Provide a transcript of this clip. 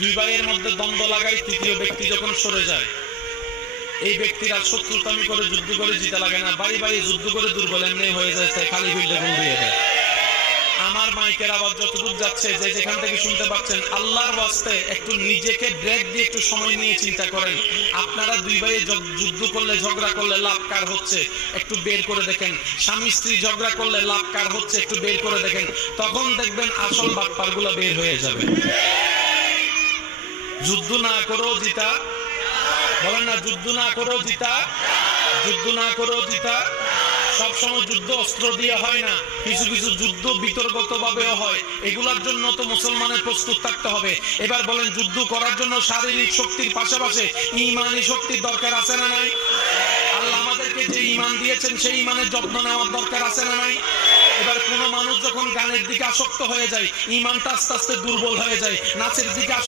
দুই ভাইয়ের মধ্যে দ্বন্দ্ব লাগায়, তৃতীয় ব্যক্তি যখন সরে যায়, এই ব্যক্তিরা শত্রুতামি করে যুদ্ধ করে জিতে লাগে না, বাড়ি বাড়ি যুদ্ধ করে দুর্বল এমনি হয়ে যাচ্ছে, খালি ফিল্ডে গুণ দিয়ে দেয়। আমার মাইকের আওয়াজ যতদূর যাচ্ছে, যে যেখান থেকে শুনতে পাচ্ছেন, আল্লাহর ওয়াস্তে একটু নিজেকে ব্রেক দিয়ে একটু সময় নিয়ে চিন্তা করেন। আপনারা দুই ভাইয়ে যুদ্ধ করলে, ঝগড়া করলে লাভ কার হচ্ছে একটু বের করে দেখেন। স্বামী স্ত্রী ঝগড়া করলে লাভ কার হচ্ছে একটু বের করে দেখেন। তখন দেখবেন আসল বাটপার গুলো বের হয়ে যাবে। যুদ্ধ না করেও জিতা, বলেন না, যুদ্ধ না করেও জিতা, যুদ্ধ না করেও জিতা। সবসময় যুদ্ধ অস্ত্র দিয়ে হয় না, কিছু কিছু যুদ্ধ বিতর্কত ভাবেও হয়। এগুলোর জন্য তো মুসলমানের প্রস্তুত থাকতে হবে। এবার বলেন, যুদ্ধ করার জন্য শারীরিক শক্তির পাশাপাশি ইমানি শক্তির দরকার আছে না নাই? আল্লাহ আমাদেরকে যে ইমান দিয়েছেন সেই ইমানের যত্ন নেওয়ার দরকার আছে না নাই? এবার কোন মানুষ যখন গানের দিকে আসক্ত হয়ে যায়, ইমানটা আস্তে আস্তে দুর্বল হয়ে যায়, নাচের দিকে